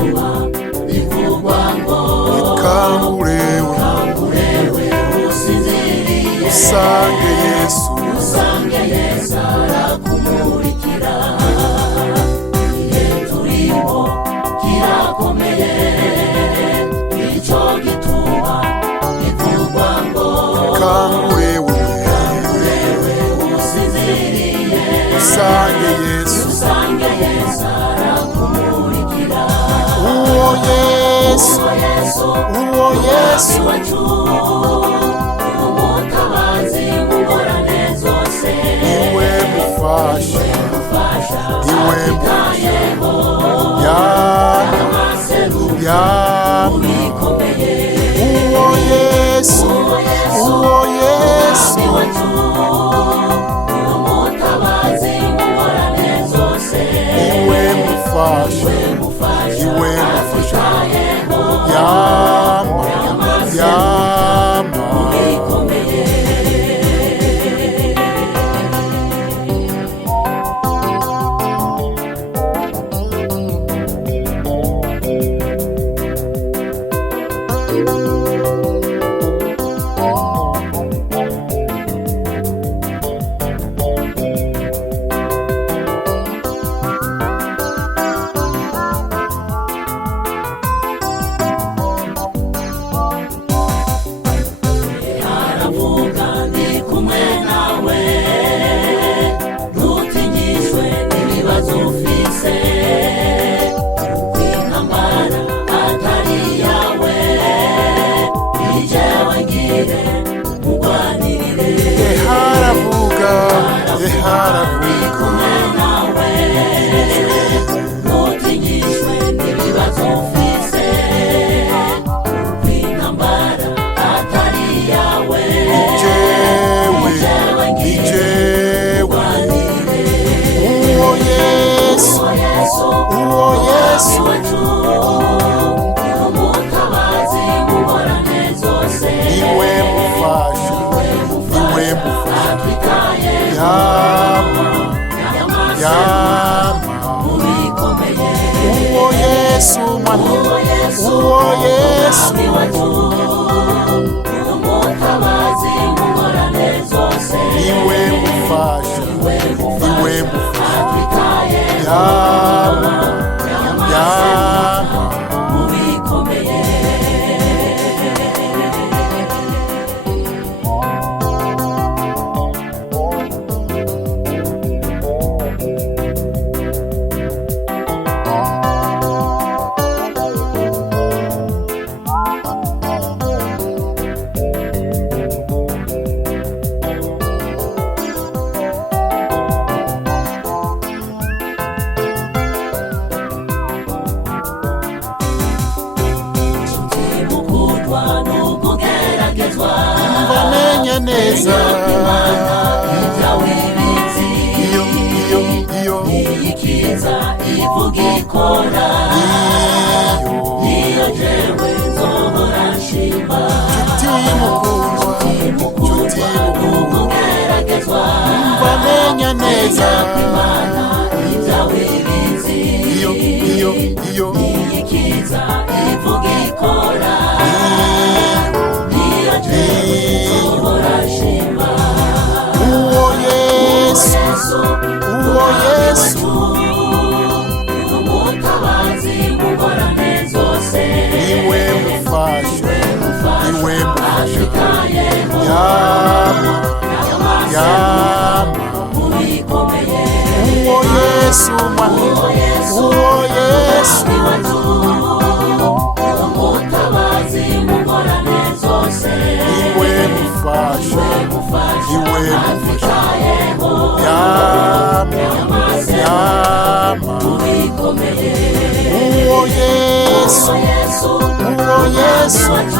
gituma bivugwa ngo kangurewe usinziriye usange Yesu arakumurikira igihe turimo kirakomeye nicyo gituma bivugwa ngo kangurewe usinziriye usange Yesu arakumurikira uwo Yesu wacu umutabazi mu ngorane zose niwe mufasha twitayeho bikomeye uwo Yesu wacu umutabazi mu ngorane zose niwe mufasha twitayeho yama bikomeye aravuga ndi kumwe nawe ntutingishwe n'ibibazo ufise intambara atari yawe ijewe ngire mugwanirire haravuga ndi kumwe nawe ntutingishwe n'ibibazo ufise intambara atari yawe ijewe uwo Yesu wacu umutabazi mu ngorane zose niwe mufasha twitayeho yama bikomeye uwo Yesu wacu umutabazi mu ngorane zose niwe mufasha twitayeho yama bikomeye mukundwa n'ukugeragezwa bamenye neza imana ibyawe ibitsi iyo iyikiza ivuga ikora niyo jewe nzohora nshima mukundwa n'ukugeragezwa bamenye neza imana ibyawe ibitsi iyo iyikiza ivuga ikora niyo jewe nzohora nshima uwo Yesu umutabazi mu ngorane zose niwe mufasha twitayeho yama bikomeye uwo Yesu wacu umutabazi mu ngorane zose niwe mufasha twitayeho yama bikomeye uwo Yesu wacu